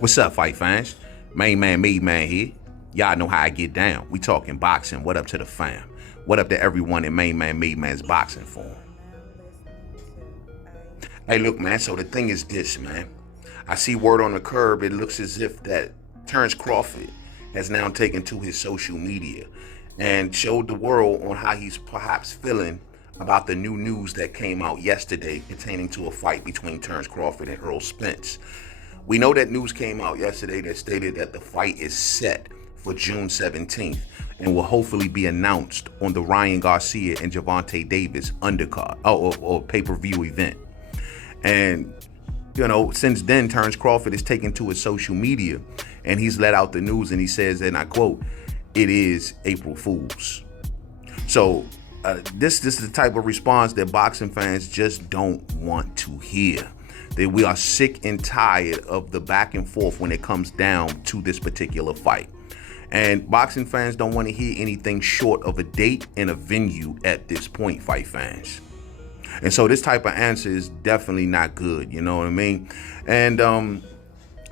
What's up, fight fans? Mainman Mademan here. Y'all know how I get down. We talking boxing. What up to the fam? What up to everyone in Mainman Mademan's boxing form? Hey, look, man. So the thing is this, man. I see word on the curb. It looks as if that Terence Crawford has now taken to his social media and showed the world on how he's perhaps feeling about the new news that came out yesterday pertaining to a fight between Terence Crawford and Errol Spence. We know that news came out yesterday that stated that the fight is set for June 17th and will hopefully be announced on the Ryan Garcia and Gervonta Davis undercard or pay-per-view event. And, you know, since then, Terence Crawford has taken to his social media and he's let out the news and he says, and I quote, "It is April Fool's." So this is the type of response that boxing fans just don't want to hear. That we are sick and tired of the back and forth when it comes down to this particular fight. And boxing fans don't want to hear anything short of a date and a venue at this point, fight fans. And so this type of answer is definitely not good, you know what I mean? And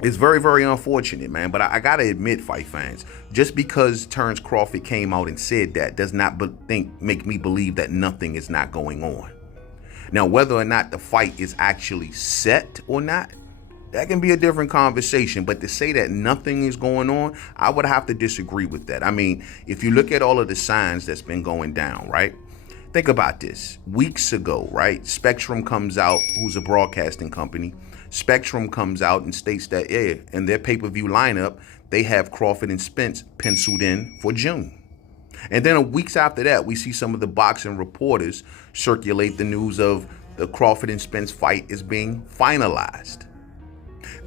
it's very, very unfortunate, man. But I gotta admit, fight fans, just because Terence Crawford came out and said that does not make me believe that nothing is not going on. Now, whether or not the fight is actually set or not, that can be a different conversation. But to say that nothing is going on, I would have to disagree with that. I mean, if you look at all of the signs that's been going down, right? Think about this. Weeks ago, right? Spectrum comes out, who's a broadcasting company. Spectrum comes out and states that, yeah, in their pay-per-view lineup, they have Crawford and Spence penciled in for June. And then weeks after that, we see some of the boxing reporters circulate the news of the Crawford and Spence fight is being finalized.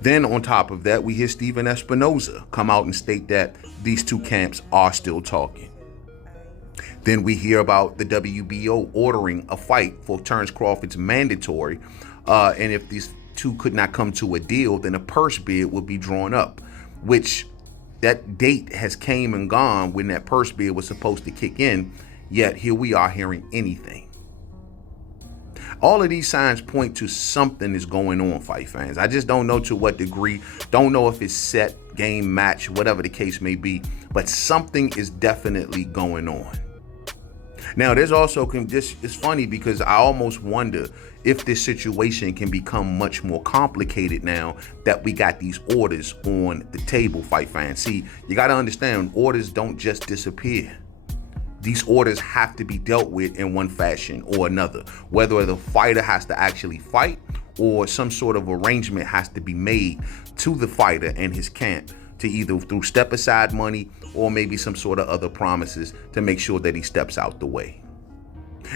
Then on top of that, we hear Steven Espinoza come out and state that these two camps are still talking. Then we hear about the WBO ordering a fight for Terence Crawford's mandatory. And if these two could not come to a deal, then a purse bid would be drawn up, which that date has came and gone when that purse bid was supposed to kick in, yet here we are hearing anything. All of these signs point to something is going on, fight fans. I just don't know to what degree, don't know if it's set, game, match, whatever the case may be, but something is definitely going on. Now, there's also, it's funny because I almost wonder if this situation can become much more complicated now that we got these orders on the table, fight fans. See, you got to understand, orders don't just disappear. These orders have to be dealt with in one fashion or another, whether the fighter has to actually fight or some sort of arrangement has to be made to the fighter and his camp to either through step aside money or maybe some sort of other promises to make sure that he steps out the way.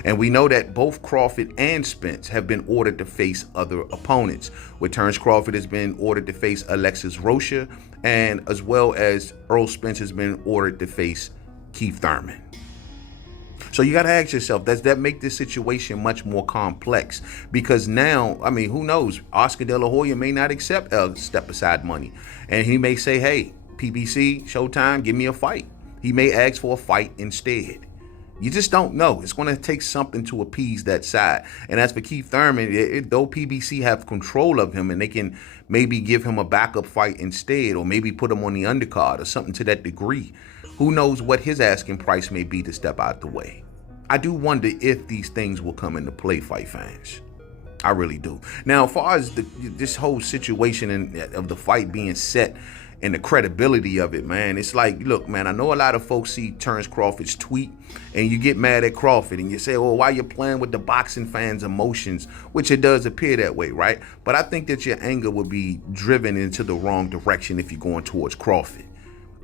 And we know that both Crawford and Spence have been ordered to face other opponents, where Terence Crawford has been ordered to face Alexis Rocha, and as well as Errol Spence has been ordered to face Keith Thurman. So you got to ask yourself, does that make this situation much more complex? Because now, I mean, who knows? Oscar De La Hoya may not accept step aside money. And he may say, hey, PBC, Showtime, give me a fight. He may ask for a fight instead. You just don't know. It's going to take something to appease that side. And as for Keith Thurman, though PBC have control of him and they can maybe give him a backup fight instead, or maybe put him on the undercard or something to that degree, who knows what his asking price may be to step out the way. I do wonder if these things will come into play, fight fans. I really do. Now, as far as this whole situation of the fight being set and the credibility of it, man, it's like, look, man, I know a lot of folks see Terence Crawford's tweet and you get mad at Crawford and you say, oh, why you playing with the boxing fans' emotions, which it does appear that way, right? But I think that your anger would be driven into the wrong direction if you're going towards Crawford.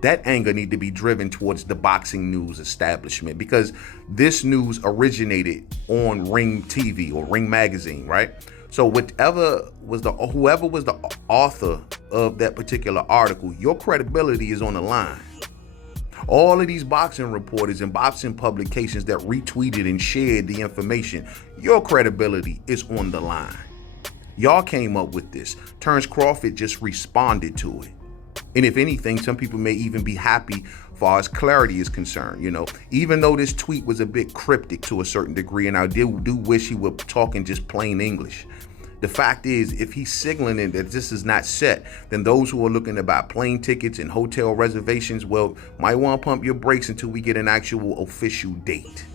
That anger need to be driven towards the boxing news establishment, because this news originated on Ring TV or Ring Magazine, right? So whoever was the author of that particular article, your credibility is on the line. All of these boxing reporters and boxing publications that retweeted and shared the information, your credibility is on the line. Y'all came up with this. Terence Crawford just responded to it. And if anything, some people may even be happy far as clarity is concerned, you know, even though this tweet was a bit cryptic to a certain degree, and I do wish he were talking just plain English. The fact is, if he's signaling that this is not set, then those who are looking to buy plane tickets and hotel reservations, well, might want to pump your brakes until we get an actual official date.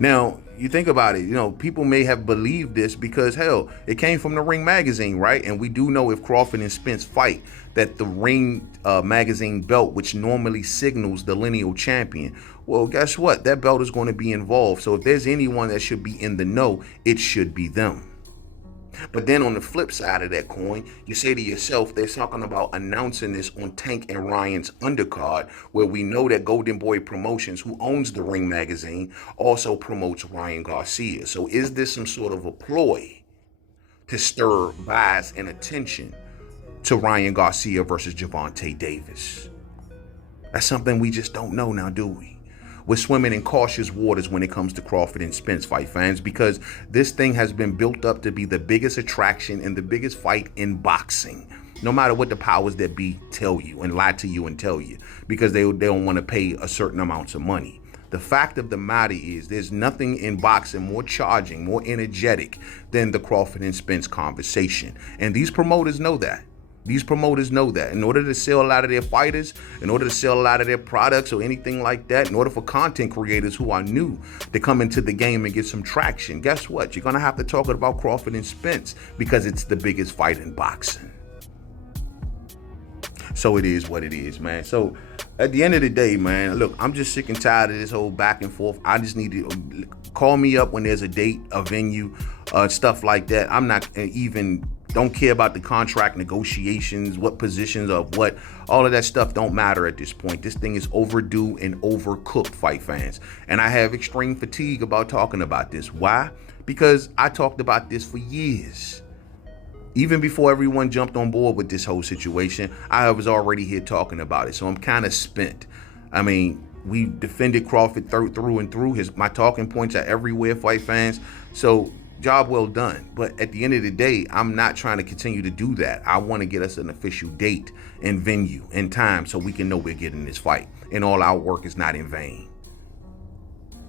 Now, you think about it, you know, people may have believed this because, hell, it came from the Ring magazine, right? And we do know if Crawford and Spence fight, that the Ring magazine belt, which normally signals the lineal champion, well, guess what? That belt is going to be involved. So if there's anyone that should be in the know, it should be them. But then on the flip side of that coin, you say to yourself, they're talking about announcing this on Tank and Ryan's undercard, where we know that Golden Boy Promotions, who owns the Ring magazine, also promotes Ryan Garcia. So is this some sort of a ploy to stir bias and attention to Ryan Garcia versus Gervonta Davis? That's something we just don't know now, do we? We're swimming in cautious waters when it comes to Crawford and Spence fight, fans, because this thing has been built up to be the biggest attraction and the biggest fight in boxing, no matter what the powers that be tell you and lie to you and tell you, because they don't want to pay a certain amount of money. The fact of the matter is there's nothing in boxing more charging, more energetic than the Crawford and Spence conversation. And these promoters know that. These promoters know that. In order to sell a lot of their fighters, in order to sell a lot of their products or anything like that, in order for content creators who are new to come into the game and get some traction, guess what? You're going to have to talk about Crawford and Spence because it's the biggest fight in boxing. So it is what it is, man. So at the end of the day, man, look, I'm just sick and tired of this whole back and forth. I just need to call me up when there's a date, a venue, stuff like that. I'm not even... don't care about the contract negotiations, what positions of what, all of that stuff don't matter at this point. This thing is overdue and overcooked, fight fans. And I have extreme fatigue about talking about this. Why? Because I talked about this for years. Even before everyone jumped on board with this whole situation, I was already here talking about it. So I'm kind of spent. I mean, we defended Crawford through and through. My talking points are everywhere, fight fans. So job well done. But at the end of the day, I'm not trying to continue to do that. I want to get us an official date and venue and time so we can know we're getting this fight and all our work is not in vain.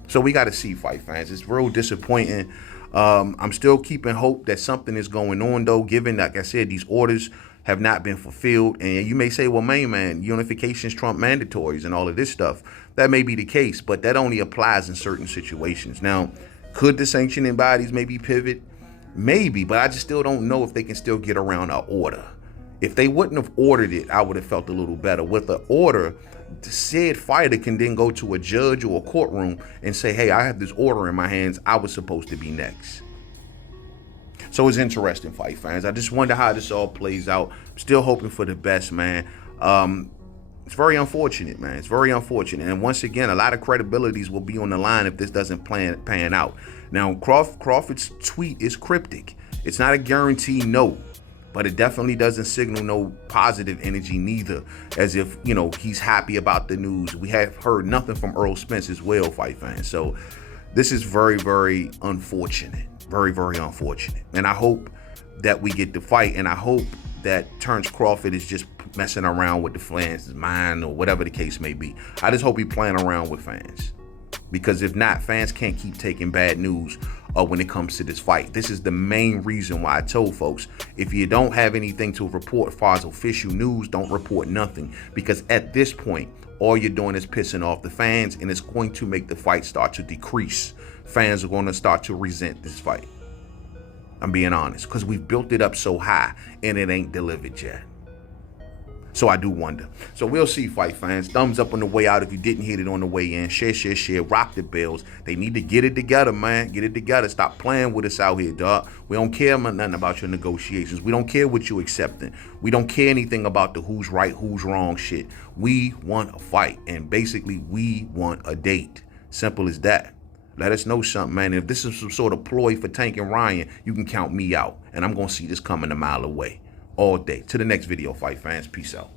So we got to see, fight fans. It's real disappointing. I'm still keeping hope that something is going on, though, given, like I said, these orders have not been fulfilled. And you may say, well, Mainman, unifications trump mandatories and all of this stuff. That may be the case, but that only applies in certain situations. Now, could the sanctioning bodies maybe pivot? Maybe, but I just still don't know if they can still get around our order. If they wouldn't have ordered it, I would have felt a little better. With the order, the said fighter can then go to a judge or a courtroom and say, hey, I have this order in my hands. I was supposed to be next. So it's interesting, fight fans. I just wonder how this all plays out. I'm still hoping for the best, man. It's very unfortunate, man. It's very unfortunate. And once again, a lot of credibilities will be on the line if this doesn't pan out. Now, Crawford's tweet is cryptic. It's not a guarantee no, but it definitely doesn't signal no positive energy neither, as if, you know, he's happy about the news. We have heard nothing from Errol Spence as well, fight fans. So this is very, very unfortunate. Very, very unfortunate. And I hope that we get the fight, and I hope that Terence Crawford is just messing around with the fans' mind or whatever the case may be. I just hope he's playing around with fans, because if not, fans can't keep taking bad news when it comes to this fight. This is the main reason why I told folks, if you don't have anything to report as far as official news, don't report nothing, because at this point, all you're doing is pissing off the fans, and it's going to make the fight start to decrease. Fans are going to start to resent this fight. I'm being honest, because we've built it up so high and it ain't delivered yet. So I do wonder. So we'll see, fight fans. Thumbs up on the way out if you didn't hit it on the way in. Share. Rock the bells. They need to get it together, man. Get it together. Stop playing with us out here, dog. We don't care nothing about your negotiations. We don't care what you're accepting. We don't care anything about the who's right, who's wrong shit. We want a fight. And basically, we want a date. Simple as that. Let us know something, man. If this is some sort of ploy for Tank and Ryan, you can count me out. And I'm going to see this coming a mile away all day. To the next video, fight fans. Peace out.